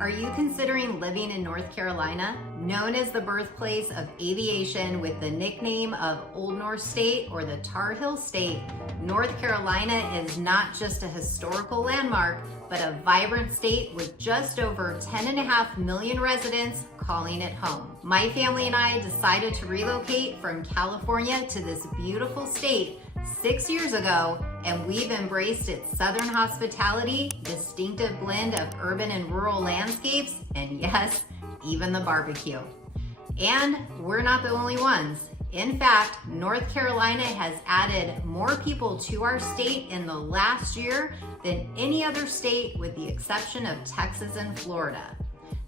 Are you considering living in North Carolina? Known as the birthplace of aviation with the nickname of Old North State or the Tar Heel State, North Carolina is not just a historical landmark, but a vibrant state with just over 10.5 million residents calling it home. My family and I decided to relocate from California to this beautiful state 6 years ago, and we've embraced its southern hospitality, distinctive blend of urban and rural landscapes, and yes, even the barbecue. And we're not the only ones. In fact, North Carolina has added more people to our state in the last year than any other state with the exception of Texas and Florida.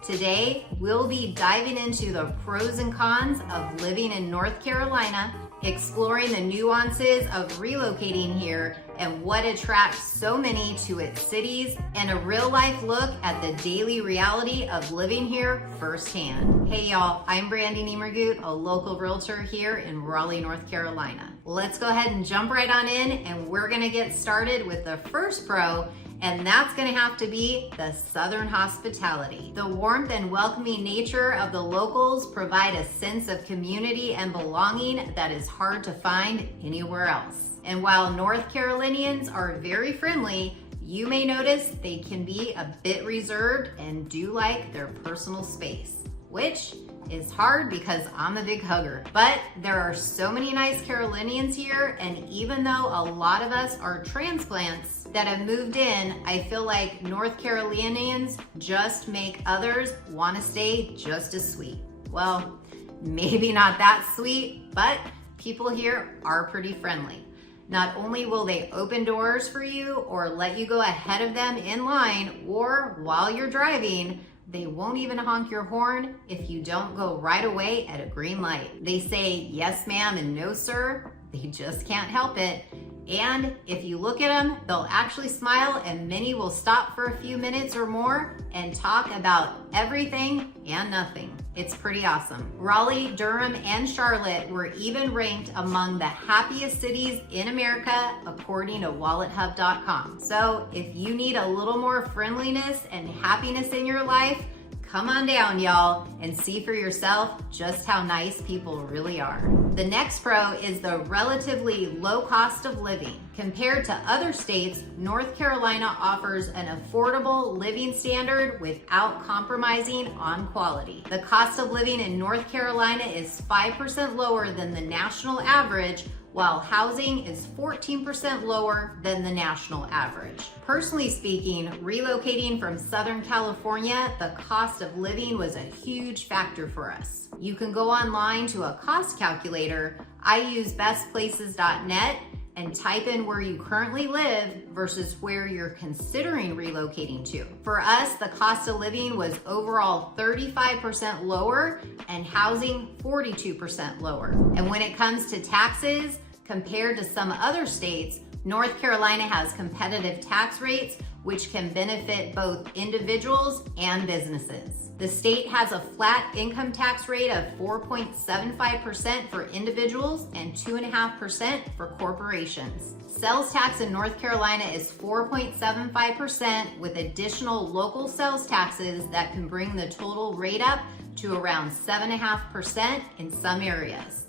Today, we'll be diving into the pros and cons of living in North Carolina, exploring the nuances of relocating here and what attracts so many to its cities, and a real-life look at the daily reality of living here firsthand. Hey y'all, I'm Brandy Nemergut, a local realtor here in Raleigh, North Carolina. Let's go ahead and jump right on in, and we're gonna get started with the first pro, and that's gonna have to be the southern hospitality. The warmth and welcoming nature of the locals provide a sense of community and belonging that is hard to find anywhere else. And while North Carolinians are very friendly, you may notice they can be a bit reserved and do like their personal space, which is hard because I'm a big hugger. But there are so many nice Carolinians here, and even though a lot of us are transplants that have moved in, I feel like North Carolinians just make others want to stay just as sweet. Well, maybe not that sweet, but people here are pretty friendly. Not only will they open doors for you or let you go ahead of them in line, or while you're driving, they won't even honk your horn if you don't go right away at a green light. They say yes ma'am and no sir, they just can't help it. And if you look at them, they'll actually smile, and many will stop for a few minutes or more and talk about everything and nothing. It's pretty awesome. Raleigh, Durham, and Charlotte were even ranked among the happiest cities in America, according to WalletHub.com. So if you need a little more friendliness and happiness in your life, come on down, y'all, and see for yourself just how nice people really are. The next pro is the relatively low cost of living. Compared to other states, North Carolina offers an affordable living standard without compromising on quality. The cost of living in North Carolina is 5% lower than the national average, while housing is 14% lower than the national average. Personally speaking, relocating from Southern California, the cost of living was a huge factor for us. You can go online to a cost calculator. I use bestplaces.net and type in where you currently live versus where you're considering relocating to. For us, the cost of living was overall 35% lower and housing 42% lower. And when it comes to taxes, compared to some other states, North Carolina has competitive tax rates, which can benefit both individuals and businesses. The state has a flat income tax rate of 4.75% for individuals and 2.5% for corporations. Sales tax in North Carolina is 4.75% with additional local sales taxes that can bring the total rate up to around 7.5% in some areas.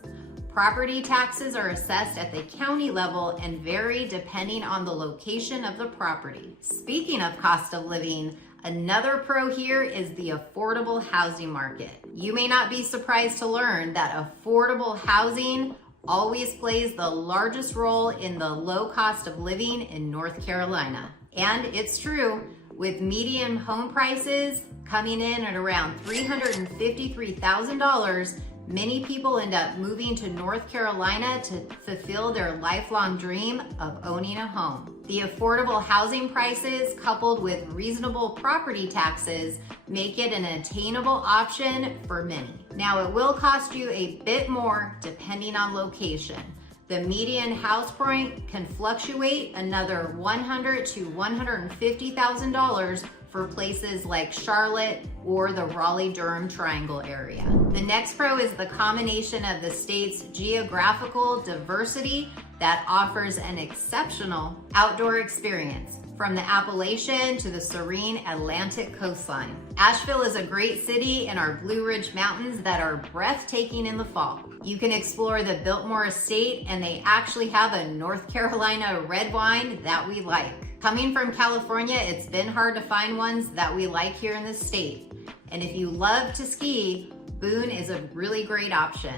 Property taxes are assessed at the county level and vary depending on the location of the property. Speaking of cost of living, another pro here is the affordable housing market. You may not be surprised to learn that affordable housing always plays the largest role in the low cost of living in North Carolina. And it's true, with median home prices coming in at around $353,000, many people end up moving to North Carolina to fulfill their lifelong dream of owning a home. The affordable housing prices, coupled with reasonable property taxes, make it an attainable option for many. Now, it will cost you a bit more depending on location. The median house price can fluctuate another $100,000 to $150,000 for places like Charlotte or the Raleigh-Durham Triangle area. The next pro is the combination of the state's geographical diversity that offers an exceptional outdoor experience. from the Appalachian to the serene Atlantic coastline. Asheville is a great city in our Blue Ridge Mountains that are breathtaking in the fall. You can explore the Biltmore Estate, and they actually have a North Carolina red wine that we like. Coming from California, it's been hard to find ones that we like here in the state. And if you love to ski, Boone is a really great option.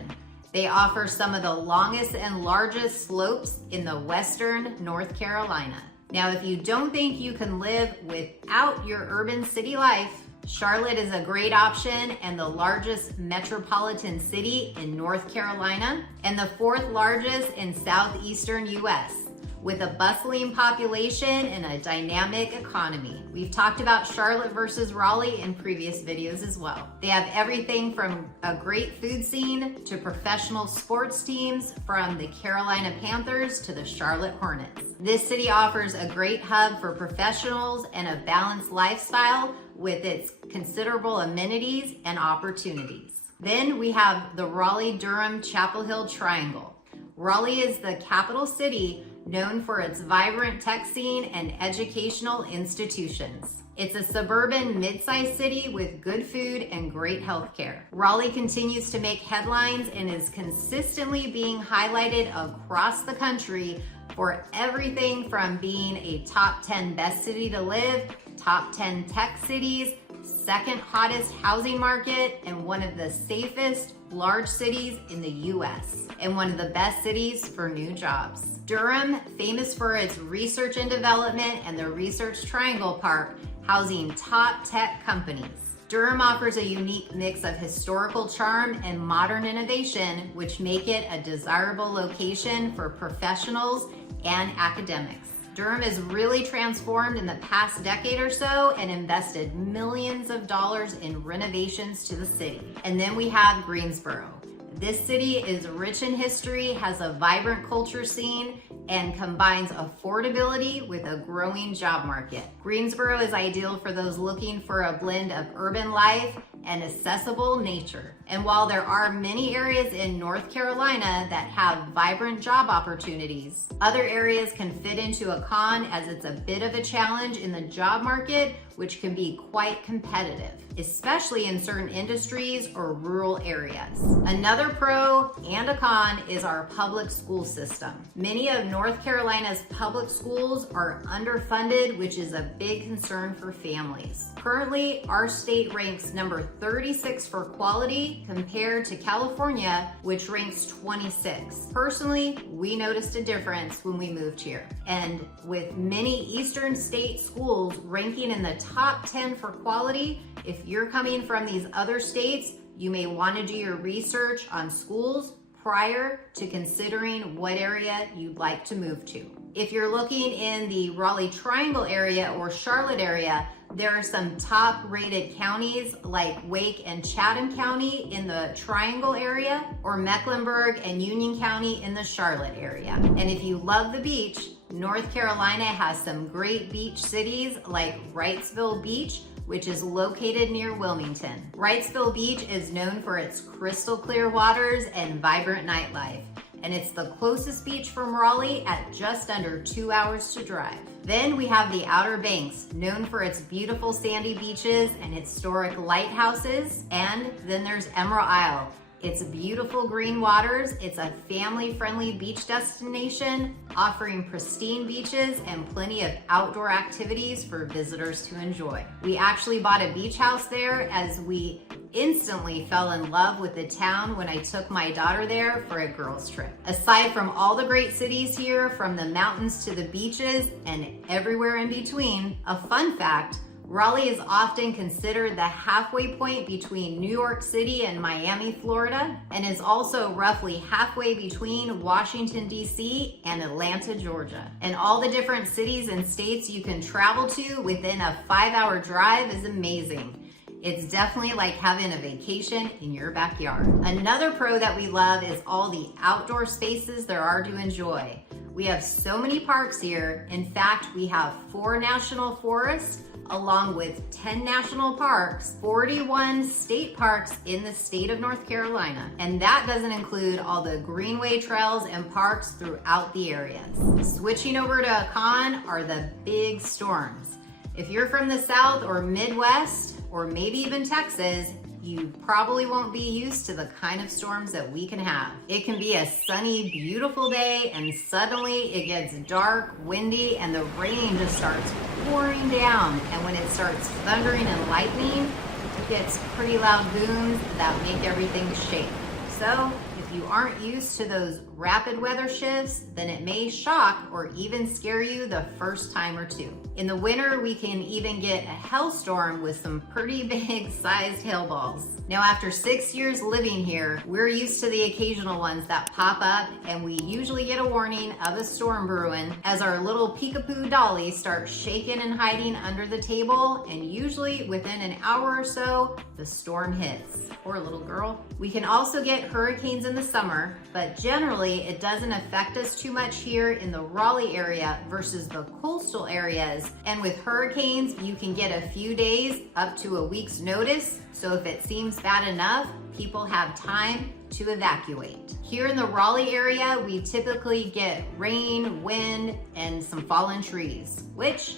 They offer some of the longest and largest slopes in the western North Carolina. Now, if you don't think you can live without your urban city life, Charlotte is a great option and the largest metropolitan city in North Carolina and the fourth largest in southeastern US, with a bustling population and a dynamic economy. We've talked about Charlotte versus Raleigh in previous videos as well. They have everything from a great food scene to professional sports teams, from the Carolina Panthers to the Charlotte Hornets. This city offers a great hub for professionals and a balanced lifestyle with its considerable amenities and opportunities. Then we have the Raleigh-Durham-Chapel Hill Triangle. Raleigh is the capital city known for its vibrant tech scene and educational institutions. It's a suburban mid-sized city with good food and great healthcare. Raleigh continues to make headlines and is consistently being highlighted across the country for everything from being a top 10 best city to live, top 10 tech cities, second hottest housing market, and one of the safest large cities in the US, and one of the best cities for new jobs. Durham, famous for its research and development and the Research Triangle Park, housing top tech companies. Durham offers a unique mix of historical charm and modern innovation, which make it a desirable location for professionals and academics. Durham has really transformed in the past decade or so and invested millions of dollars in renovations to the city. And then we have Greensboro. This city is rich in history, has a vibrant culture scene, and combines affordability with a growing job market. Greensboro is ideal for those looking for a blend of urban life and accessible nature. And while there are many areas in North Carolina that have vibrant job opportunities, other areas can fit into a con as it's a bit of a challenge in the job market, which can be quite competitive, especially in certain industries or rural areas. Another pro and a con is our public school system. Many of North Carolina's public schools are underfunded, which is a big concern for families. Currently, our state ranks number 36 for quality compared to California, which ranks 26. Personally, we noticed a difference when we moved here. And with many eastern state schools ranking in the top 10 for quality, if you're coming from these other states, you may want to do your research on schools prior to considering what area you'd like to move to. If you're looking in the Raleigh Triangle area or Charlotte area, there are some top rated counties like Wake and Chatham County in the Triangle area, or Mecklenburg and Union County in the Charlotte area. And if you love the beach, North Carolina has some great beach cities like Wrightsville Beach, which is located near Wilmington. Wrightsville Beach is known for its crystal clear waters and vibrant nightlife, and it's the closest beach from Raleigh at just under 2 hours to drive. Then we have the Outer Banks, known for its beautiful sandy beaches and historic lighthouses. And then there's Emerald Isle. It's beautiful green waters. It's a family-friendly beach destination, offering pristine beaches and plenty of outdoor activities for visitors to enjoy. We actually bought a beach house there, as we instantly fell in love with the town when I took my daughter there for a girls' trip. Aside from all the great cities here, from the mountains to the beaches and everywhere in between, a fun fact: Raleigh is often considered the halfway point between New York City and Miami, Florida, and is also roughly halfway between Washington, D.C. and Atlanta, Georgia. And all the different cities and states you can travel to within a 5-hour drive is amazing. It's definitely like having a vacation in your backyard. Another pro that we love is all the outdoor spaces there are to enjoy. We have so many parks here. In fact, we have 4 national forests, along with 10 national parks, 41 state parks in the state of North Carolina. And that doesn't include all the greenway trails and parks throughout the areas. Switching over to a con are the big storms. If you're from the South or Midwest, or maybe even Texas, you probably won't be used to the kind of storms that we can have. It can be a sunny, beautiful day, and suddenly it gets dark, windy, and the rain just starts pouring down. And when it starts thundering and lightning, it gets pretty loud booms that make everything shake. So if you aren't used to those rapid weather shifts, then it may shock or even scare you the first time or two. In the winter, we can even get a hailstorm with some pretty big sized hail balls. Now, after 6 years living here, we're used to the occasional ones that pop up, and we usually get a warning of a storm brewing as our little peekapoo dolly starts shaking and hiding under the table, and usually within an hour or so, the storm hits. Poor little girl. We can also get hurricanes in the summer, but generally it doesn't affect us too much here in the Raleigh area versus the coastal areas. And with hurricanes, you can get a few days up to a week's notice. So if it seems bad enough, people have time to evacuate. Here in the Raleigh area, we typically get rain, wind, and some fallen trees, which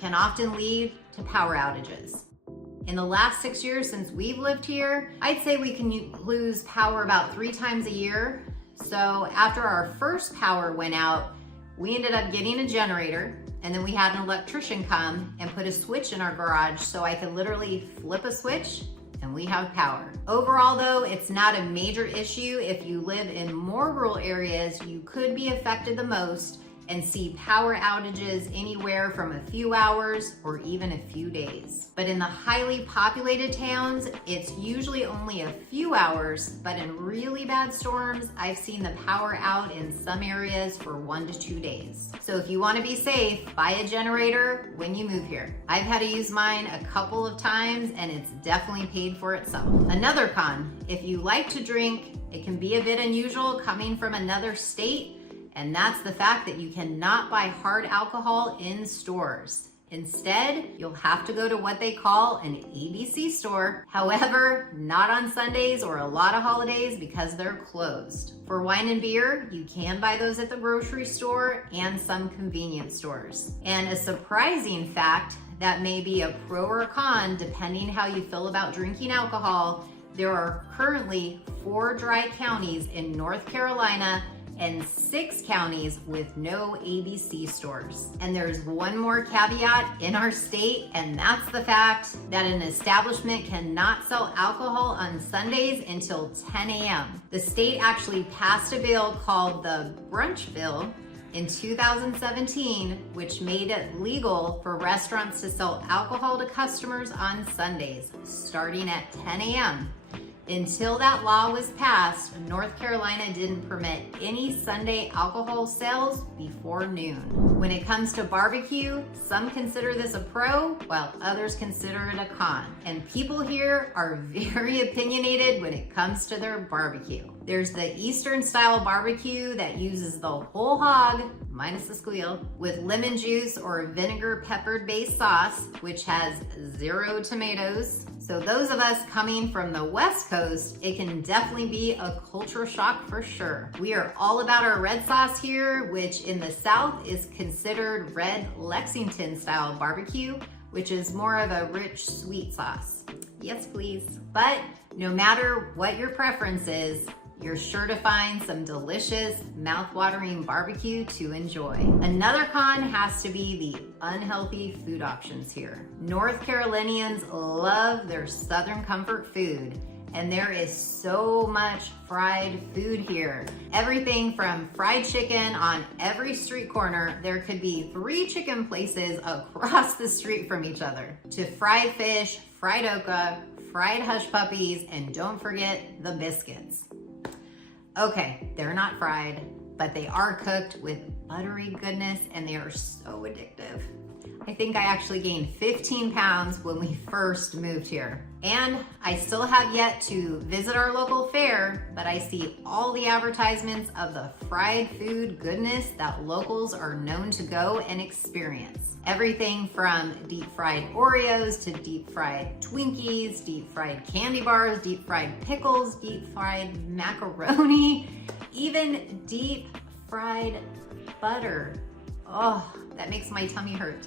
can often lead to power outages. In the last 6 years since we've lived here, I'd say we can lose power about 3 times a year. So after our first power went out, we ended up getting a generator, and then we had an electrician come and put a switch in our garage so I could literally flip a switch and we have power. Overall though, it's not a major issue. If you live in more rural areas, you could be affected the most and see power outages anywhere from a few hours or even a few days. But in the highly populated towns, it's usually only a few hours, but in really bad storms, I've seen the power out in some areas for 1 to 2 days. So if you wanna be safe, buy a generator when you move here. I've had to use mine a couple of times and it's definitely paid for itself. Another con, if you like to drink, it can be a bit unusual coming from another state, and that's the fact that you cannot buy hard alcohol in stores. Instead, you'll have to go to what they call an ABC store. However, not on Sundays or a lot of holidays because they're closed. For wine and beer, you can buy those at the grocery store and some convenience stores. And a surprising fact that may be a pro or a con depending how you feel about drinking alcohol, there are currently 4 dry counties in North Carolina and 6 counties with no ABC stores. And there's one more caveat in our state, and that's the fact that an establishment cannot sell alcohol on Sundays until 10 a.m. The state actually passed a bill called the Brunch Bill in 2017, which made it legal for restaurants to sell alcohol to customers on Sundays, starting at 10 a.m. Until that law was passed, North Carolina didn't permit any Sunday alcohol sales before noon. When it comes to barbecue, some consider this a pro, while others consider it a con. And people here are very opinionated when it comes to their barbecue. There's the Eastern style barbecue that uses the whole hog, minus the squeal, with lemon juice or vinegar peppered based sauce, which has 0 tomatoes. So those of us coming from the West Coast, it can definitely be a culture shock for sure. We are all about our red sauce here, which in the South is considered red Lexington style barbecue, which is more of a rich sweet sauce. Yes, please. But no matter what your preference is, you're sure to find some delicious, mouth-watering barbecue to enjoy. Another con has to be the unhealthy food options here. North Carolinians love their Southern comfort food, and there is so much fried food here. Everything from fried chicken on every street corner, there could be 3 chicken places across the street from each other, to fried fish, fried okra, fried hush puppies, and don't forget the biscuits. Okay, they're not fried, but they are cooked with buttery goodness and they are so addictive. I think I actually gained 15 pounds when we first moved here. And I still have yet to visit our local fair, but I see all the advertisements of the fried food goodness that locals are known to go and experience. Everything from deep fried Oreos to deep fried Twinkies, deep fried candy bars, deep fried pickles, deep fried macaroni, even deep fried butter. Oh, that makes my tummy hurt.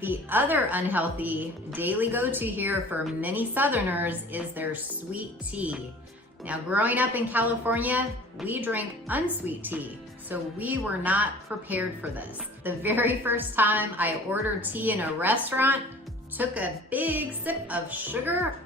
The other unhealthy daily go-to here for many Southerners is their sweet tea. Now, growing up in California, we drink unsweet tea, so we were not prepared for this. The very first time I ordered tea in a restaurant, took a big sip of sugar,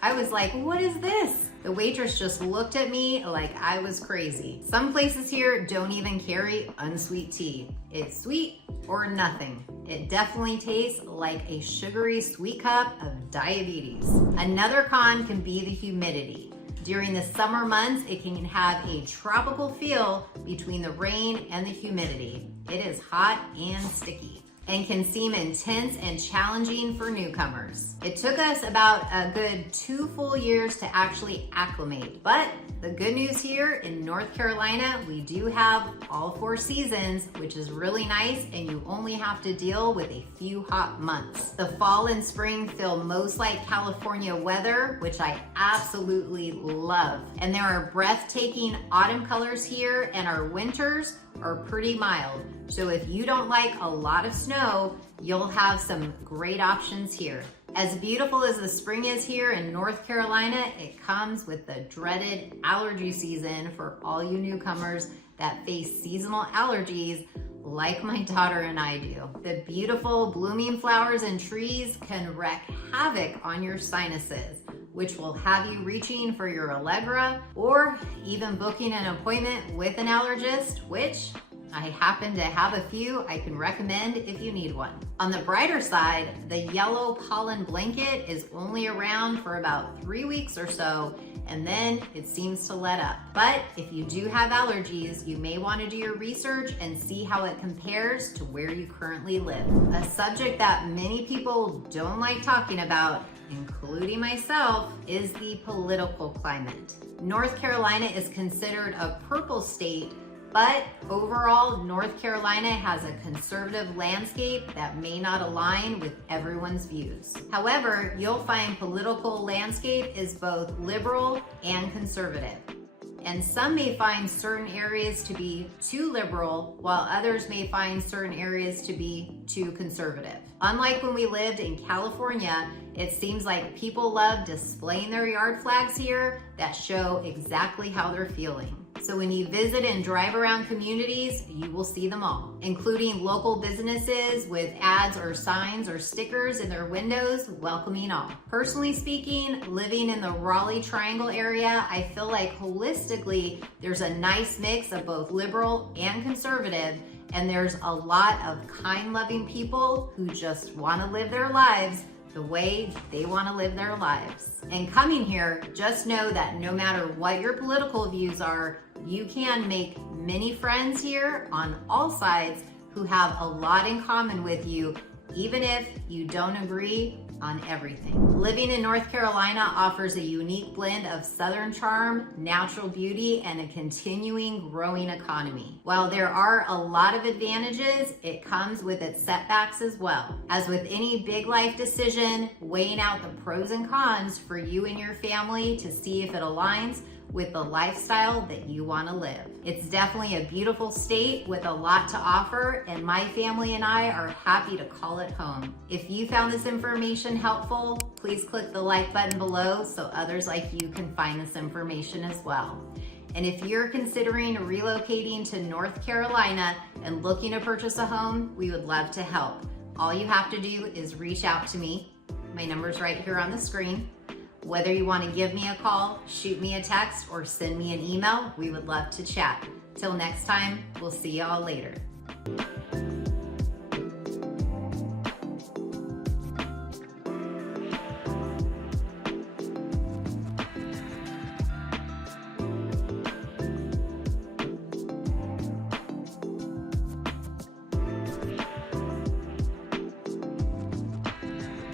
I was like, what is this? The waitress just looked at me like I was crazy. Some places here don't even carry unsweet tea. It's sweet or nothing. It definitely tastes like a sugary sweet cup of diabetes. Another con can be the humidity. During the summer months, it can have a tropical feel between the rain and the humidity. It is hot and sticky and can seem intense and challenging for newcomers. It took us about a good 2 full years to actually acclimate, but the good news here in North Carolina, we do have all 4 seasons, which is really nice, and you only have to deal with a few hot months. The fall and spring feel most like California weather, which I absolutely love. And there are breathtaking autumn colors here, and our winters are pretty mild. So if you don't like a lot of snow, you'll have some great options here. As beautiful as the spring is here in North Carolina, it comes with the dreaded allergy season for all you newcomers that face seasonal allergies like my daughter and I do. The beautiful blooming flowers and trees can wreak havoc on your sinuses, which will have you reaching for your Allegra or even booking an appointment with an allergist, which I happen to have a few I can recommend if you need one. On the brighter side, the yellow pollen blanket is only around for about 3 weeks or so, and then it seems to let up. But if you do have allergies, you may want to do your research and see how it compares to where you currently live. A subject that many people don't like talking about, including myself, is the political climate. North Carolina is considered a purple state, but overall, North Carolina has a conservative landscape that may not align with everyone's views. However, you'll find political landscape is both liberal and conservative. And some may find certain areas to be too liberal, while others may find certain areas to be too conservative. Unlike when we lived in California, it seems like people love displaying their yard flags here that show exactly how they're feeling. So when you visit and drive around communities, you will see them all, including local businesses with ads or signs or stickers in their windows welcoming all. Personally speaking, living in the Raleigh Triangle area, I feel like holistically there's a nice mix of both liberal and conservative, and there's a lot of kind, loving people who just want to live their lives the way they want to live their lives. And coming here, just know that no matter what your political views are, you can make many friends here on all sides who have a lot in common with you, even if you don't agree on everything. Living in North Carolina offers a unique blend of Southern charm, natural beauty, and a continuing growing economy. While there are a lot of advantages, it comes with its setbacks as well. As with any big life decision, weighing out the pros and cons for you and your family to see if it aligns with the lifestyle that you want to live. It's definitely a beautiful state with a lot to offer, and my family and I are happy to call it home. If you found this information helpful, please click the like button below so others like you can find this information as well. And if you're considering relocating to North Carolina and looking to purchase a home, we would love to help. All you have to do is reach out to me. My number's right here on the screen. Whether you want to give me a call, shoot me a text, or send me an email, we would love to chat. Till next time, we'll see y'all later.